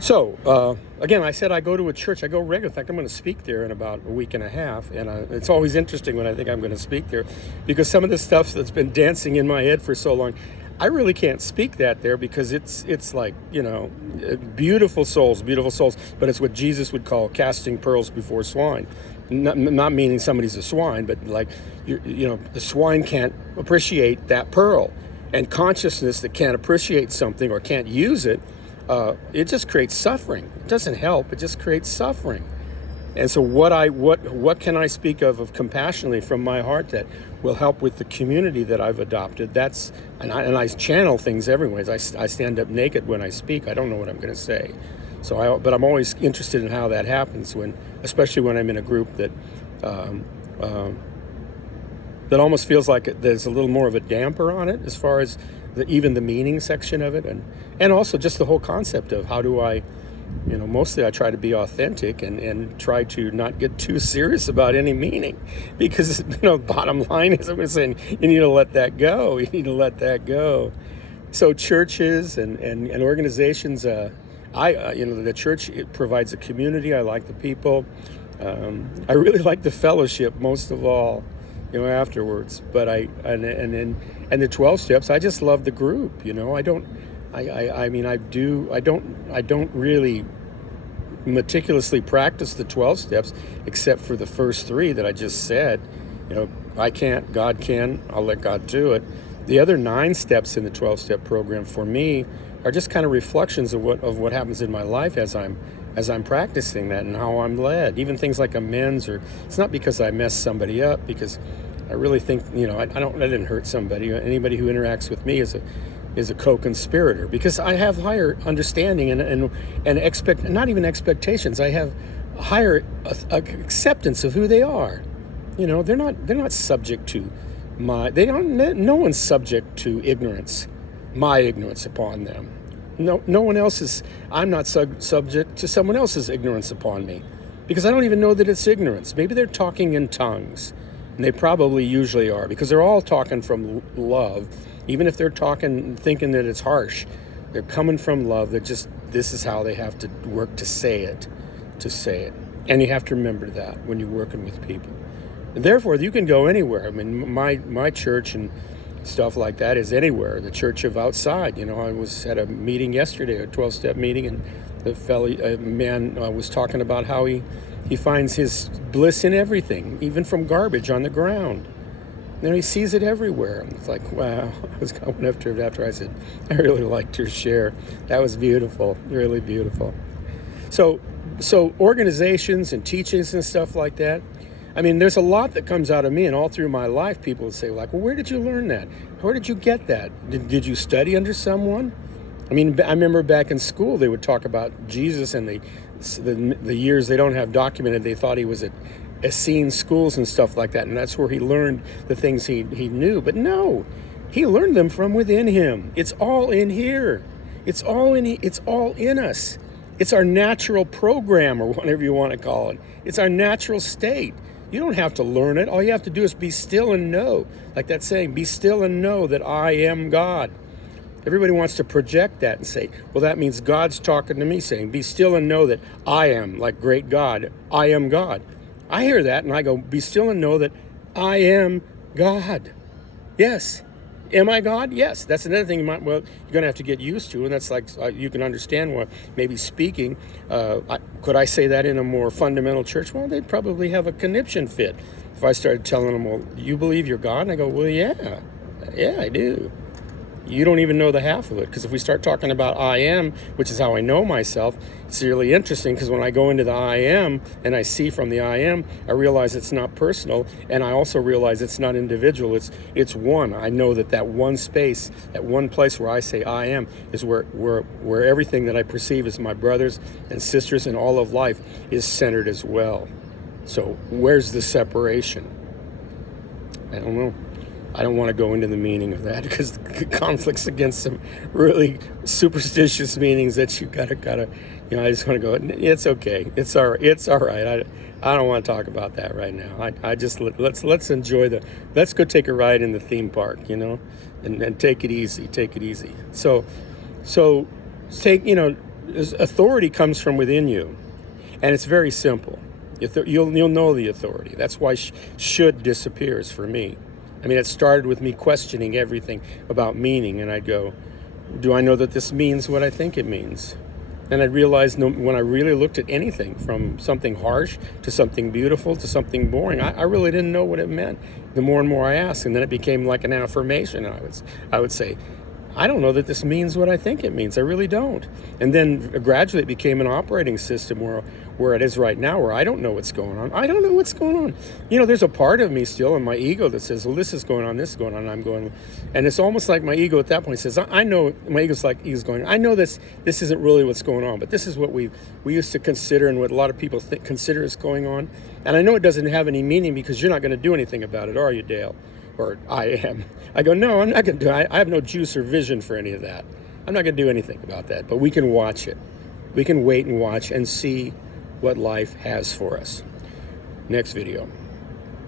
Again, I said I go to a church. I go regular. In fact, I'm going to speak there in about a week and a half. And it's always interesting when I think I'm going to speak there, because some of the stuff that's been dancing in my head for so long, I really can't speak that there, because it's like, beautiful souls, but it's what Jesus would call casting pearls before swine. Not meaning somebody's a swine, but like, the swine can't appreciate that pearl. And consciousness that can't appreciate something or can't use it, it just creates suffering. It doesn't help. It just creates suffering. And so what can I speak of compassionately from my heart that will help with the community that I've adopted? And I channel things everywhere. I stand up naked when I speak. I don't know what I'm going to say. But I'm always interested in how that happens, especially when I'm in a group that almost feels like there's a little more of a damper on it, as far as even the meaning section of it, and also just the whole concept of how do I, mostly I try to be authentic and try to not get too serious about any meaning, because bottom line is, I'm saying, you need to let that go. You need to let that go. So churches and organizations, the church, it provides a community. I like the people. I really like the fellowship most of all, afterwards. But and the 12 steps, I just love the group. I don't really meticulously practice the 12 steps, except for the first 3 that I just said. I can't, God can, I'll let God do it. The other 9 steps in the 12-step program for me are just kind of reflections of what happens in my life as I'm practicing that, and how I'm led. Even things like amends, or it's not because I messed somebody up, because I really think, I didn't hurt somebody. Anybody who interacts with me is a co-conspirator, because I have higher understanding and not even expectations. I have higher acceptance of who they are. They're not subject to no one's subject to ignorance, my ignorance upon them. No one else is. I'm not subject to someone else's ignorance upon me, because I don't even know that it's ignorance. Maybe they're talking in tongues, and they probably usually are, because they're all talking from love. Even if they're talking, thinking that it's harsh, they're coming from love. This is how they have to work to say it. And you have to remember that when you're working with people. And therefore, you can go anywhere. I mean, my church and stuff like that is anywhere. The church of outside. I was at a meeting yesterday, a 12-step meeting, and the man was talking about how he finds his bliss in everything, even from garbage on the ground. He sees it everywhere. It's like, wow. I was going after I said, I really liked your share. That was beautiful, really beautiful. So organizations and teachings and stuff like that, I mean, there's a lot that comes out of me, and all through my life, people would say, like, well, where did you learn that? Where did you get that? Did you study under someone? I mean, I remember back in school, they would talk about Jesus, and the years they don't have documented, they thought he was at Essene schools and stuff like that, and that's where he learned the things he knew. But no, he learned them from within him. It's all in here. It's all in us. It's our natural program, or whatever you want to call it. It's our natural state. You don't have to learn it. All you have to do is be still and know. Like that saying, be still and know that I am God. Everybody wants to project that and say, well, that means God's talking to me, saying, be still and know that I am, like great God, I am God. I hear that and I go, be still and know that I am God. Yes. Am I God? Yes. That's another thing you're going to have to get used to, and that's like, you can understand what maybe speaking. Could I say that in a more fundamental church? Well, they'd probably have a conniption fit if I started telling them, well, you believe you're God? And I go, well, yeah, I do. You don't even know the half of it, because if we start talking about I am, which is how I know myself, it's really interesting, because when I go into the I am and I see from the I am, I realize it's not personal, and I also realize it's not individual, it's one. I know that one space, that one place where I say I am, is where everything that I perceive as my brothers and sisters in all of life is centered as well. So where's the separation? I don't know. I don't want to go into the meaning of that, because it conflicts against some really superstitious meanings that you gotta, I just want to go, it's okay. It's all right. I don't want to talk about that right now. I just, let's enjoy let's go take a ride in the theme park, and take it easy. So take, Authority comes from within you, and it's very simple. You'll know the authority. That's why should disappears for me. I mean, it started with me questioning everything about meaning, and I'd go, do I know that this means what I think it means? And I realized when I really looked at anything, from something harsh to something beautiful to something boring, I really didn't know what it meant. The more and more I asked, and then it became like an affirmation. And I would say, I don't know that this means what I think it means. I really don't. And then gradually it became an operating system where it is right now, where I don't know what's going on. I don't know what's going on. You know, there's a part of me still in my ego that says, well, this is going on, this is going on. And I'm going, and it's almost like my ego at that point says, I know, my ego's like, he's going, I know this isn't really what's going on, but this is what we used to consider and what a lot of people consider is going on. And I know it doesn't have any meaning because you're not going to do anything about it, are you, Dale? Or I am. I go, no, I'm not going to do it. I have no juice or vision for any of that. I'm not going to do anything about that. But we can watch it. We can wait and watch and see what life has for us. Next video.